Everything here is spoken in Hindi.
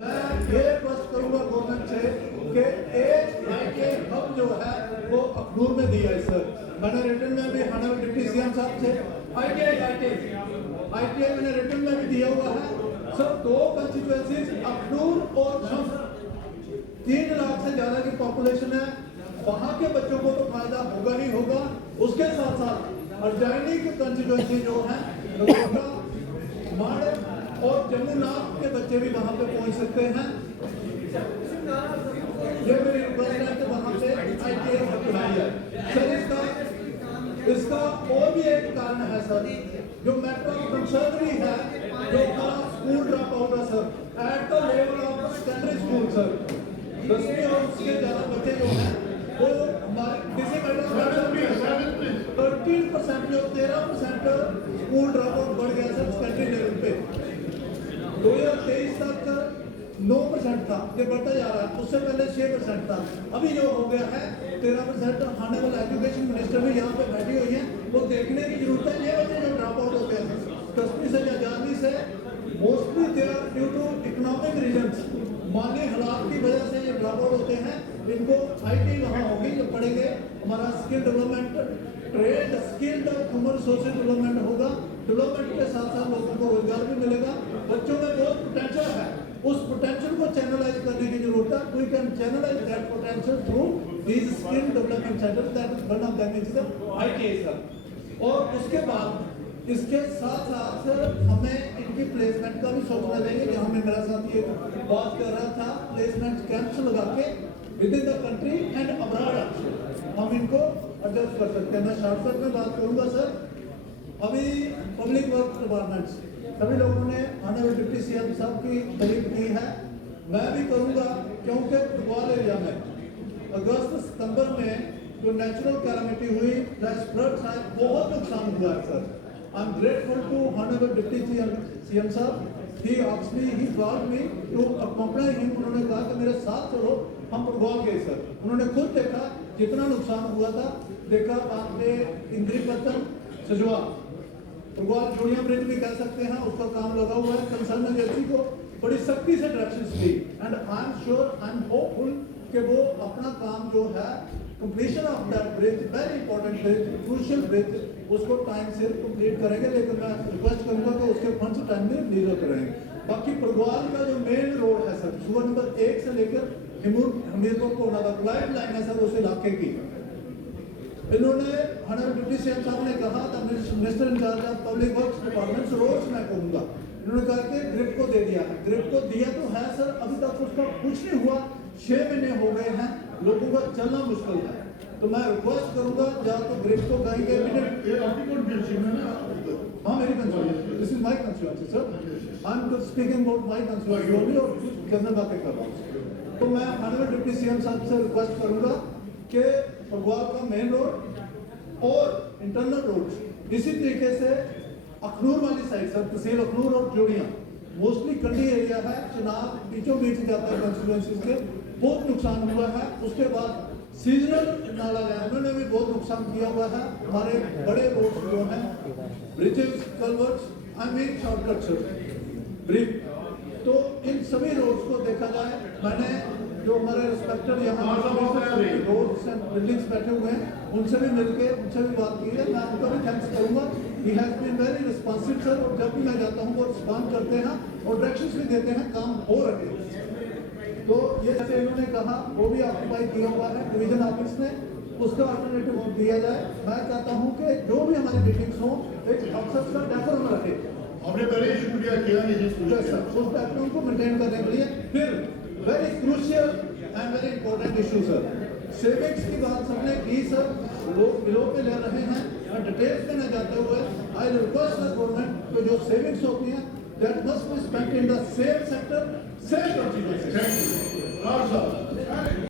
मैं ये रिक्वेस्ट करूंगा गवर्नमेंट से कि एक आईटीआई हब जो है वो अखनूर में दिया है सर। मैंने रिटर्न में भी हमारे डिप्टी सीएम साहब से आईटीआई मैंने रिटर्न में भी दिया हुआ है सर। दो कंस्टिट्यूएंसीज अखनूर और शम्स 3 लाख से ज्यादा की पॉपुलेशन है। वहां के बच्चों को तो फायदा होगा ही होगा, उसके साथ साथ अर्जानी की कंस्टिट्यूएंसी जो है माड़ और जमुनाथ के बच्चे भी वहां पे पहुंच सकते हैं। ये मेरी रिक्वेस्ट है कि वहां पे आईटीआई बनाई जाए सर। इसका और भी एक कारण है सर, जो मैटर ऑफ कंसर्नरी है, जो हमारा स्कूल ड्रॉप आउट है sir at the level of secondary school sir. 10वीं और उसके ज्यादा बच्चे जो हैं वो हमारे किसी मैटर 13% जो 13% स्कूल ड्रॉप आउट बढ़ गया सर सेकेंडरी लेवल पे। 2023 तक 9% था, ये बढ़ता जा रहा है। उससे पहले 6% था, अभी जो हो गया है 13%। आने वाला एजुकेशन मिनिस्टर भी यहाँ पे बैठी हुई है, वो देखने की जरूरत है। ये बच्चे जो ड्रॉप आउट होते हैं 10वीं से या 11वीं से, mostly they are due to economic reasons, माली हालात की वजह से ये ड्रॉप आउट होते हैं। इनको आईटी वहाँ होगी, जब पढ़ेंगे हमारा skill development, trade skilled human resources development होगा। डेवलपमेंट के साथ साथ लोगों को रोजगार भी मिलेगा। बच्चों में बहुत पोटेंशियल है, उस पोटेंशियल को चैनलाइज करने की जरूरत है। We can channelise that potential through these skill development centre, that is one of them is the ITI sir. और उसके बाद इसके साथ साथ हमें इनकी प्लेसमेंट का भी सोचना चाहिए। जहाँ में मेरा साथ ये बात कर रहा था, प्लेसमेंट कैंप्स लगा के with in the country and abroad हम इनको एडजस्ट कर सकते हैं। मैं शॉर्टकट में बात करूंगा सर। अभी पब्लिक वर्क डिपार्टमेंट्स सभी लोगों ने आने डिप्टी सीएम साहब की तारीफ की है, मैं भी करूंगा, क्योंकि फुटबॉल एरिया में अगस्त सितंबर में जो नेचुरल कैलामिटी हुई, फ्लड्स आए, बहुत नुकसान हुआ है sir. I am grateful to honourable deputy CM साहब। He asked me, he called me to accompany him। उन्होंने कहा कि मेरे साथ चलो, हम फुटबॉल गए सर। उन्होंने खुद देखा जितना नुकसान हुआ था, देखा आपने इंद्री पत्तन सजवा फुटबॉल जोड़िया ब्रिज भी कह सकते हैं, उसका काम लगा हुआ है। कंसर्न एजेंसी को बड़ी सख्ती से directions the and I am sure, I am hopeful कि वो अपना काम जो है completion of that bridge, very important bridge, crucial bridge, उसको टाइम से कंप्लीट करेंगे। लेकिन मैं रिक्वेस्ट करूंगा कि उसके फंड्स टाइम में रिलीज होते रहेंगे। बाकी फुटबॉल का जो मेन रोड है सर, सुबह नंबर 1 से लेकर हमीरपुर को होना था, लाइफ लाइन है सर उस इलाके की। इन्होंने हमारे डिप्टी सीएम साहब ने कहा था, minister in charge of public works department roads मैं कहूँगा, इन्होंने कहा कि ग्रिप को दे दिया है। ग्रिप को दिया तो है सर, अभी तक उसका कुछ नहीं हुआ। 6 महीने हो गए हैं, लोगों का चलना मुश्किल है। तो मैं रिक्वेस्ट करूंगा, या तो ग्रिप को कहेंगे। हाँ, मेरी constituency, this is my constituency sir. I am speaking about my constituency और जनरल बातें कर रहा हूँ। तो मैं ऑनरेबल डिप्टी सीएम साहब से रिक्वेस्ट करूंगा कि फुटबॉल का मेन रोड और इंटरनल रोड, इसी तरीके से अखनूर वाली साइड सर, तहसील अखनूर और जोड़ियाँ मोस्टली कंडी एरिया है, चुनाव बीचों बीच जाता है कंस्टिट्यूएंसी के, बहुत नुकसान हुआ है। उसके बाद सीजनल नाला है, उन्होंने भी बहुत नुकसान किया हुआ है। हमारे बड़े रोड जो हैं, bridges, culverts, I mean shortcut sir, bridge, तो इन सभी रोड्स को देखा जाए। मैंने जो हमारे रिस्पेक्टेड यहाँ रोड्स एंड बिल्डिंग्स बैठे हुए हैं, उनसे भी मिलके उनसे भी बात की है। मैं उनका भी थैंक्स करूँगा। He has been very responsive sir, और जब भी मैं जाता हूँ वो रिस्पॉन्ड करते हैं और डायरेक्शंस भी देते हैं, काम हो रहे हैं। तो ये जैसे इन्होंने कहा, वो भी ऑक्यूपाई किया हुआ है डिवीजन ऑफिस ने, उसका अल्टरनेटिव दिया जाए। मैं चाहता हूँ कि जो भी हमारी मीटिंग्स हों, एक अफसर का डेफर में रखे। हमने पहले शुक्रिया किया उस बैकग्राउंड को मेंटेन करने के लिए। फिर very crucial and very important issue sir, savings की बात सबने की सर, लोग बिलों पे ले रहे हैं। मैं डिटेल्स में न जाते हुए आई रिक्वेस्ट द गवर्नमेंट कि जो सेविंग्स होती हैं, that must be spent in the same sector, same constituency.